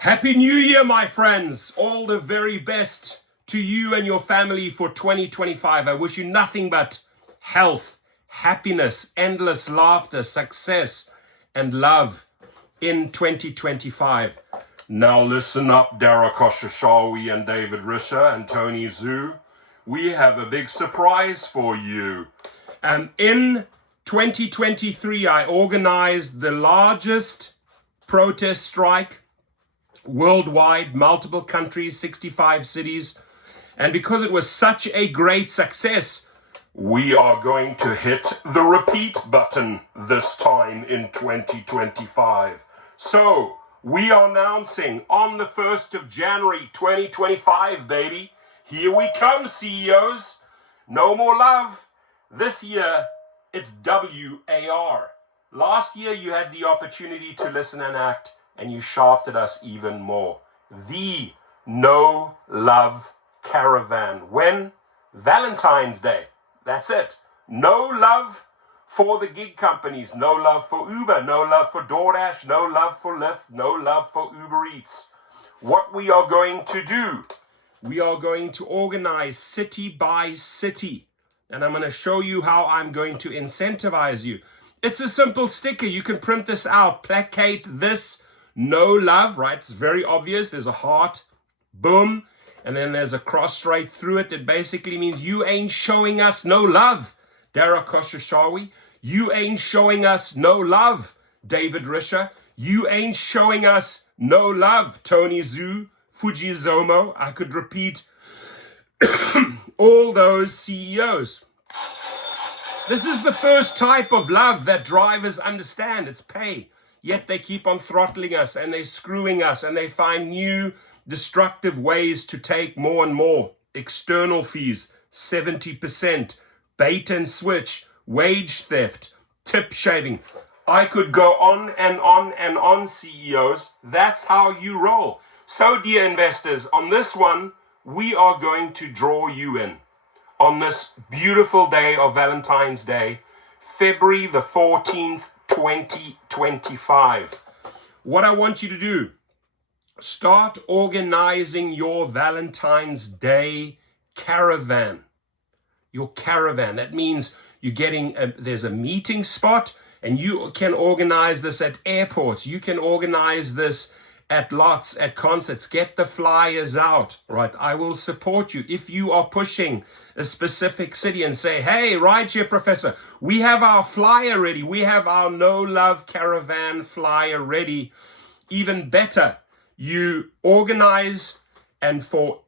Happy New Year, my friends. All the very best to you and your family for 2025. I wish you nothing but health, happiness, endless laughter, success, and love in 2025. Now listen up, Dara Koshashawi and David Risher and Tony Zhu. We have a big surprise for you. In 2023, I organized the largest protest strike worldwide, multiple countries, 65 cities. And because it was such a great success, we are going to hit the repeat button this time in 2025. So we are announcing on the 1st of January, 2025, baby. Here we come, CEOs. No more love. This year, it's WAR. Last year, you had the opportunity to listen and act, and you shafted us even more. The No Love Caravan. When? Valentine's Day. That's it. No love for the gig companies. No love for Uber. No love for DoorDash. No love for Lyft. No love for Uber Eats. What we are going to do, we are going to organize city by city. And I'm going to show you how I'm going to incentivize you. It's a simple sticker. You can print this out. Placate this. No love, right? It's very obvious. There's a heart, boom, and then there's a cross straight through it. It basically means you ain't showing us no love, Dara Koshashawi. You ain't showing us no love, David Risher. You ain't showing us no love, Tony Zhu, Fujizomo. I could repeat all those CEOs. This is the first type of love that drivers understand. It's pay. Yet they keep on throttling us and they're screwing us and they find new destructive ways to take more and more. External fees, 70%, bait and switch, wage theft, tip shaving. I could go on and on and on, CEOs. That's how you roll. So, dear investors, on this one, we are going to draw you in. On this beautiful day of Valentine's Day, February the 14th, 2025. What I want you to do, start organizing your Valentine's Day caravan. Your caravan. That means you're getting, there's a meeting spot, and you can organize this at airports. You can organize this at lots, at concerts. Get the flyers out, right? I will support you. If you are pushing a specific city and say, hey, Rideshare Professor, we have our flyer ready. We have our No Love Caravan flyer ready. Even better, you organize, and for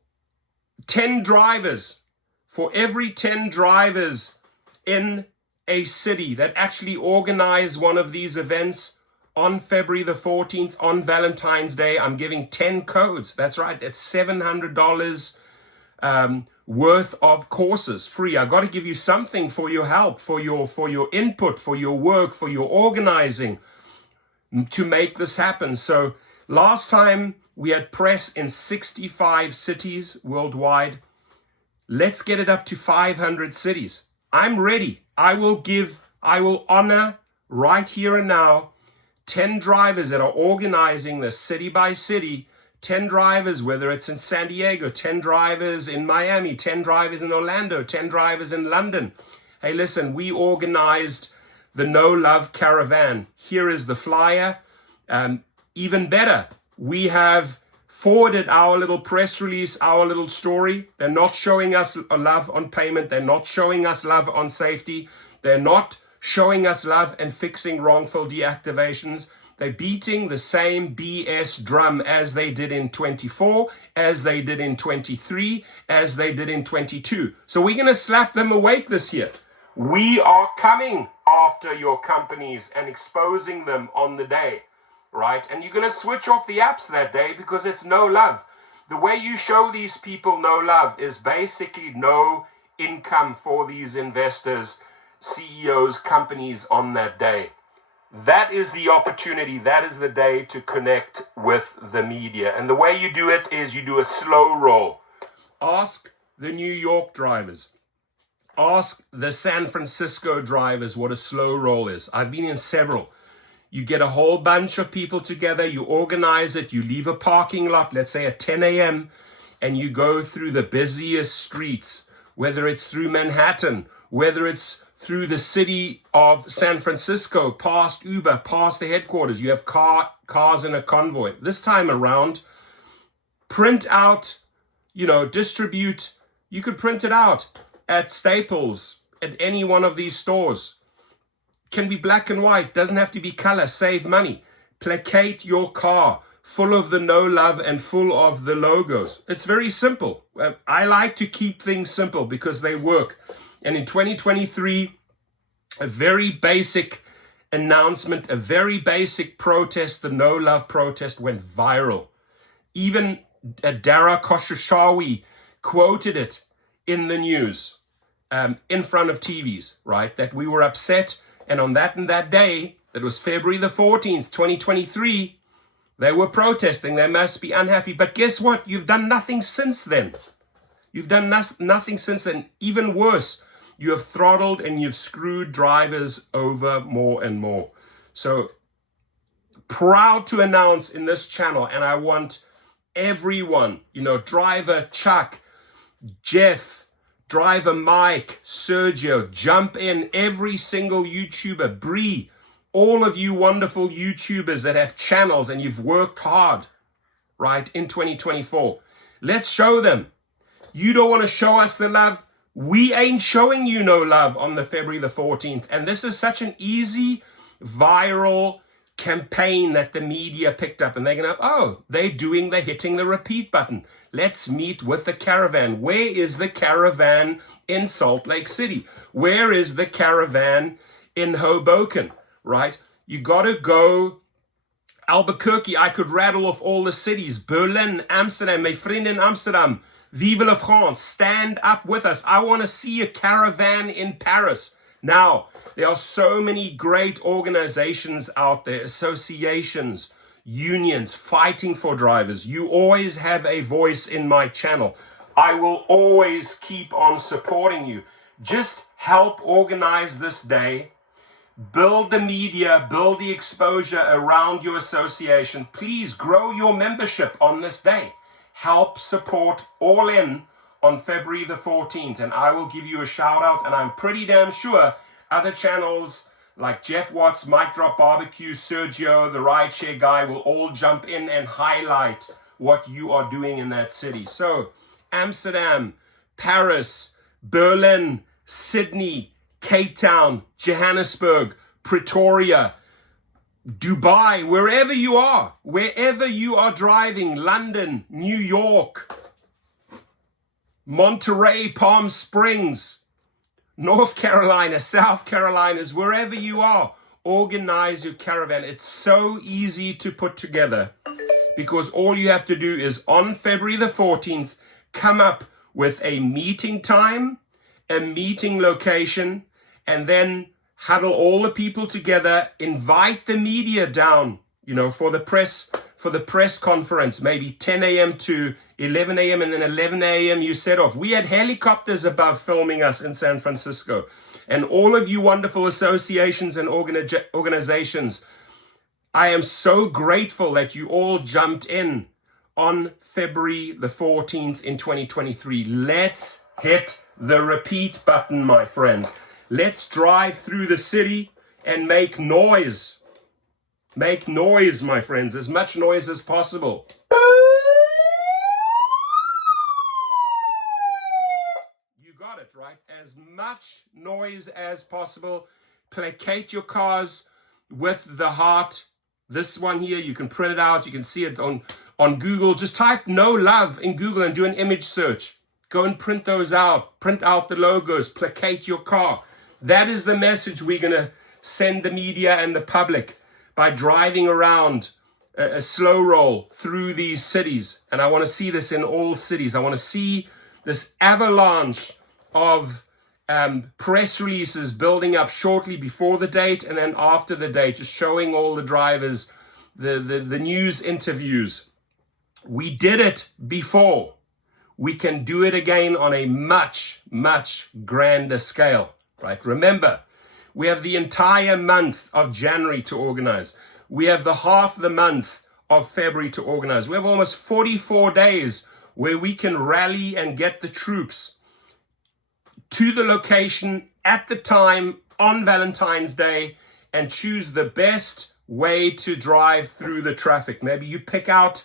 10 drivers, for every 10 drivers in a city that actually organize one of these events on February the 14th, on Valentine's Day, I'm giving 10 codes. That's right. That's $700 worth of courses free. I got to give you something for your help, for your input, for your work, for your organizing to make this happen. So last time we had press in 65 cities worldwide. Let's get it up to 500 cities. I'm ready. I will honor right here and now 10 drivers that are organizing this city by city. 10 drivers, whether it's in San Diego, 10 drivers in Miami, 10 drivers in Orlando, 10 drivers in London. Hey, listen, we organized the No Love Caravan. Here is the flyer. Even better, we have forwarded our little press release, our little story. They're not showing us love on payment. They're not showing us love on safety. They're not showing us love and fixing wrongful deactivations. They're beating the same BS drum as they did in 24, as they did in 23, as they did in 22. So we're going to slap them awake this year. We are coming after your companies and exposing them on the day, right? And you're going to switch off the apps that day because it's no love. The way you show these people no love is basically no income for these investors, CEOs, companies on that day. That is the opportunity. That is the day to connect with the media. And the way you do it is you do a slow roll. Ask the New York drivers. Ask the San Francisco drivers what a slow roll is. I've been in several. You get a whole bunch of people together, you organize it, you leave a parking lot, let's say at 10 a.m., and you go through the busiest streets, whether it's through Manhattan, whether it's through the city of San Francisco, past Uber, past the headquarters. You have cars in a convoy. This time around, print out, distribute. You could print it out at Staples, at any one of these stores. Can be black and white, doesn't have to be color, save money. Placate your car full of the no love and full of the logos. It's very simple. I like to keep things simple because they work. And in 2023, a very basic announcement, a very basic protest, the no love protest went viral. Even Dara Khosrowshahi quoted it in the news, in front of TVs, right? That we were upset. And on that day, that was February the 14th, 2023, they were protesting. They must be unhappy. But guess what? You've done nothing since then. You've done nothing since then. Even worse, you have throttled and you've screwed drivers over more and more. So proud to announce in this channel, and I want everyone, driver Chuck, Jeff, driver Mike, Sergio, jump in, every single YouTuber, Bree, all of you wonderful YouTubers that have channels and you've worked hard, right, in 2024. Let's show them. You don't want to show us the love? We ain't showing you no love on the February the 14th. And this is such an easy, viral campaign that the media picked up, and they're going, they're doing the hitting the repeat button. Let's meet with the caravan. Where is the caravan in Salt Lake City? Where is the caravan in Hoboken, right? You got to go Albuquerque. I could rattle off all the cities. Berlin, Amsterdam, my friend in Amsterdam. Vive la France. Stand up with us. I want to see a caravan in Paris. Now, there are so many great organizations out there, associations, unions, fighting for drivers. You always have a voice in my channel. I will always keep on supporting you. Just help organize this day. Build the media, build the exposure around your association. Please grow your membership on this day. Help support All In on February the 14th, and I will give you a shout out, and I'm pretty damn sure other channels like Jeff Watts, Mike Drop Barbecue, Sergio, the Rideshare guy will all jump in and highlight what you are doing in that city. So Amsterdam, Paris, Berlin, Sydney, Cape Town, Johannesburg, Pretoria, Dubai, wherever you are driving, London, New York, Monterey, Palm Springs, North Carolina, South Carolinas, wherever you are, organize your caravan. It's so easy to put together because all you have to do is on February the 14th, come up with a meeting time, a meeting location, and then huddle all the people together, invite the media down, for the press conference, maybe 10 a.m. to 11 a.m. and then 11 a.m. you set off. We had helicopters above filming us in San Francisco. And all of you wonderful associations and organizations, I am so grateful that you all jumped in on February the 14th in 2023. Let's hit the repeat button, my friends. Let's drive through the city and make noise. Make noise, my friends, as much noise as possible. You got it, right? As much noise as possible. Placate your cars with the heart. This one here, you can print it out. You can see it on Google. Just type no love in Google and do an image search. Go and print those out. Print out the logos. Placate your car. That is the message we're going to send the media and the public by driving around a slow roll through these cities. And I want to see this in all cities. I want to see this avalanche of press releases building up shortly before the date and then after the date, just showing all the drivers the news interviews. We did it before. We can do it again on a much, much grander scale, right? Remember, We have the entire month of January to organize. We have the half the month of February to organize. We have almost 44 days where we can rally and get the troops to the location at the time on Valentine's Day and choose the best way to drive through the traffic. Maybe you pick out,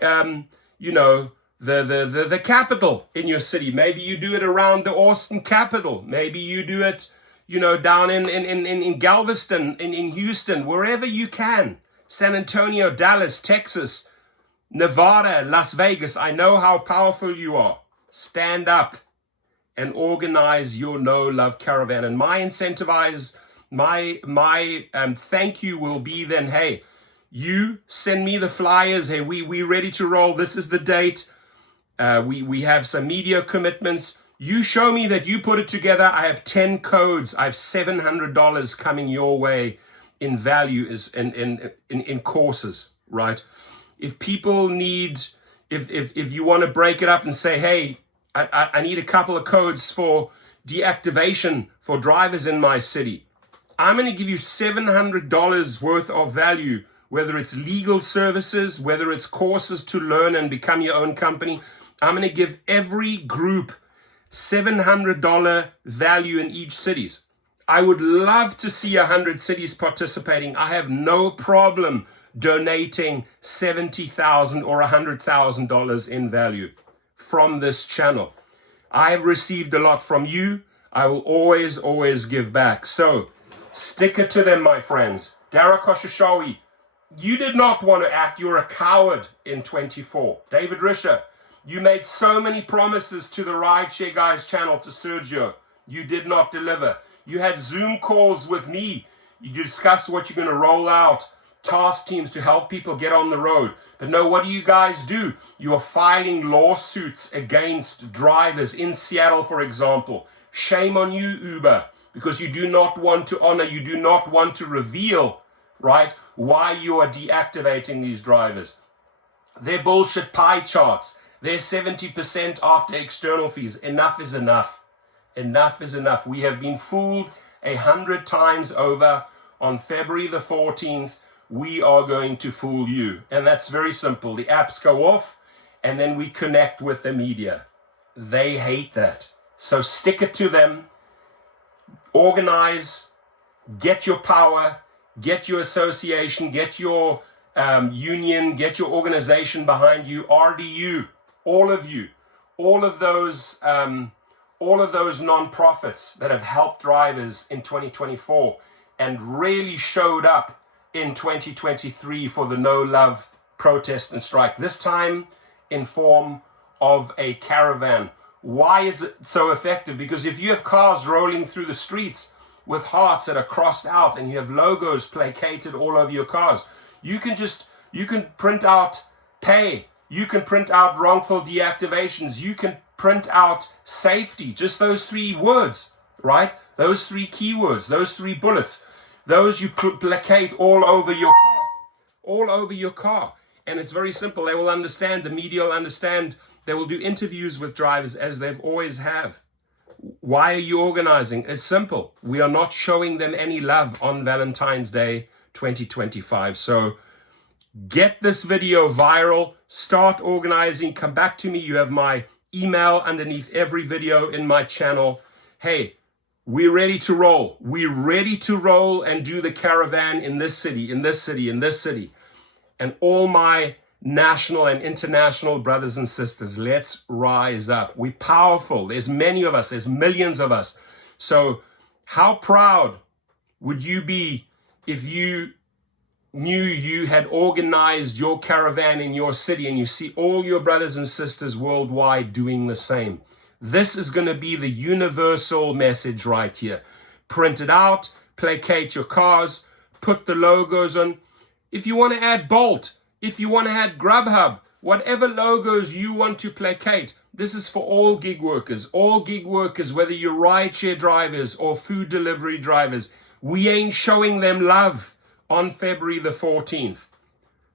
the capital in your city. Maybe you do it around the Austin capital. Maybe you do it, down in Galveston, in Houston, wherever you can. San Antonio, Dallas, Texas, Nevada, Las Vegas. I know how powerful you are. Stand up and organize your No Love Caravan. And my thank you will be then, hey, you send me the flyers. Hey, we ready to roll. This is the date. We have some media commitments. You show me that you put it together. I have 10 codes. I have $700 coming your way in value in courses, right? If people need, if you want to break it up and say, hey, I need a couple of codes for deactivation for drivers in my city, I'm going to give you $700 worth of value, whether it's legal services, whether it's courses to learn and become your own company. I'm going to give every group $700 value in each cities. I would love to see 100 cities participating. I have no problem donating $70,000 or $100,000 in value from this channel. I have received a lot from you. I will always give back. So stick it to them, my friends. Dara Koshashawi, you did not want to act. You're a coward in 24. David Risher, you made so many promises to the Rideshare Guys channel to Sergio. You did not deliver. You had Zoom calls with me. You discussed what you're going to roll out, task teams to help people get on the road. But no, what do you guys do? You are filing lawsuits against drivers in Seattle, for example. Shame on you, Uber, because you do not want to honor, you do not want to reveal, right, why you are deactivating these drivers. Their bullshit pie charts. They're 70% after external fees. Enough is enough. Enough is enough. We have been fooled 100 times over. On February the 14th, we are going to fool you. And that's very simple. The apps go off and then we connect with the media. They hate that. So stick it to them. Organize. Get your power. Get your association. Get your union. Get your organization behind you. RDU. All of you. All of those nonprofits that have helped drivers in 2024 and really showed up in 2023 for the No Love protest and strike, this time in form of a caravan. Why is it so effective? Because if you have cars rolling through the streets with hearts that are crossed out and you have logos placated all over your cars, you can print out pay, you can print out wrongful deactivations, you can print out safety, just those 3 words, right? Those 3 keywords, those 3 bullets, those you placate all over your car. And it's very simple. They will understand, the media will understand. They will do interviews with drivers as they've always have. Why are you organizing? It's simple. We are not showing them any love on Valentine's Day 2025. So get this video viral, start organizing, come back to me. You have my email underneath every video in my channel. Hey, we're ready to roll. We're ready to roll and do the caravan in this city, in this city, in this city. And all my national and international brothers and sisters, let's rise up. We're powerful. There's many of us. There's millions of us. So how proud would you be if you knew you had organized your caravan in your city and you see all your brothers and sisters worldwide doing the same? This is going to be the universal message right here. Print it out, placate your cars, put the logos on. If you want to add Bolt, if you want to add Grubhub, whatever logos you want to placate, this is for all gig workers. All gig workers, whether you're rideshare drivers or food delivery drivers, we ain't showing them love on February the 14th.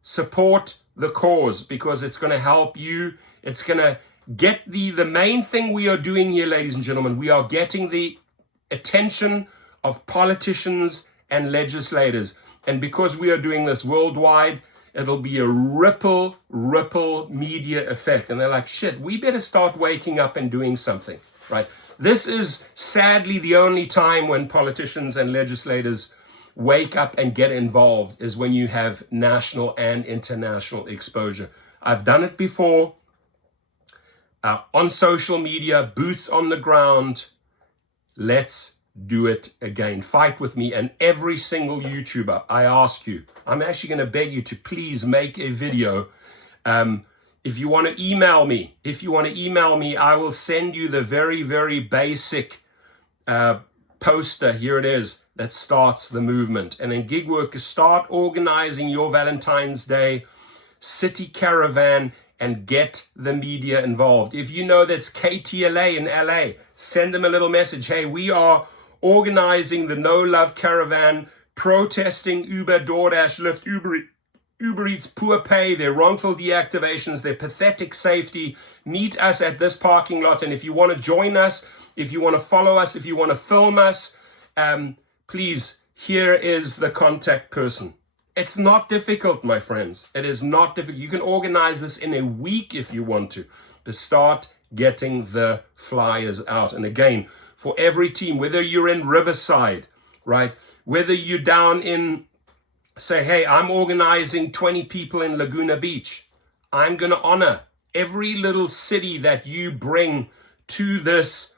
Support the cause because it's going to help you. It's going to get the main thing we are doing here, ladies and gentlemen. We are getting the attention of politicians and legislators. And because we are doing this worldwide, it'll be a ripple media effect. And they're like, shit, we better start waking up and doing something, right? This is sadly the only time when politicians and legislators wake up and get involved, is when you have national and international exposure. I've done it before, on social media, boots on the ground. Let's do it again. Fight with me. And every single YouTuber, I ask you, I'm actually going to beg you to please make a video. If you want to email me, I will send you the very basic poster. Here it is, that starts the movement. And then gig workers, start organizing your Valentine's Day city caravan and get the media involved. If you know that's KTLA in LA, send them a little message. Hey, we are organizing the No Love Caravan, protesting Uber, DoorDash, Lyft, Uber Eats poor pay, their wrongful deactivations, their pathetic safety. Meet us at this parking lot. And if you want to join us, if you want to follow us, if you want to film us, please, here is the contact person. It's not difficult, my friends. It is not difficult. You can organize this in a week if you want to, but start getting the flyers out. And again, for every team, whether you're in Riverside, right? Whether you're down in, say, hey, I'm organizing 20 people in Laguna Beach. I'm going to honor every little city that you bring to this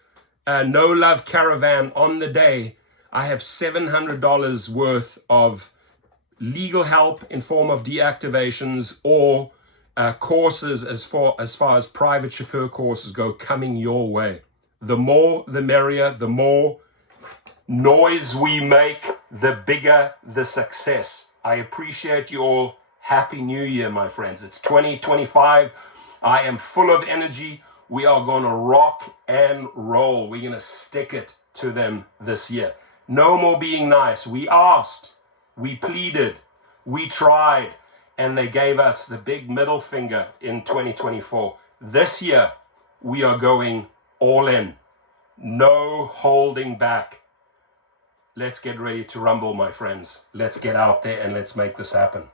No Love Caravan on the day. I have $700 worth of legal help in form of deactivations or courses as far as private chauffeur courses go coming your way. The more, the merrier. The more noise we make, the bigger the success. I appreciate you all. Happy New Year, my friends. It's 2025. I am full of energy. We are going to rock and roll. We're going to stick it to them this year. No more being nice. We asked, we pleaded, we tried, and they gave us the big middle finger in 2024. This year, we are going all in. No holding back. Let's get ready to rumble, my friends. Let's get out there and let's make this happen.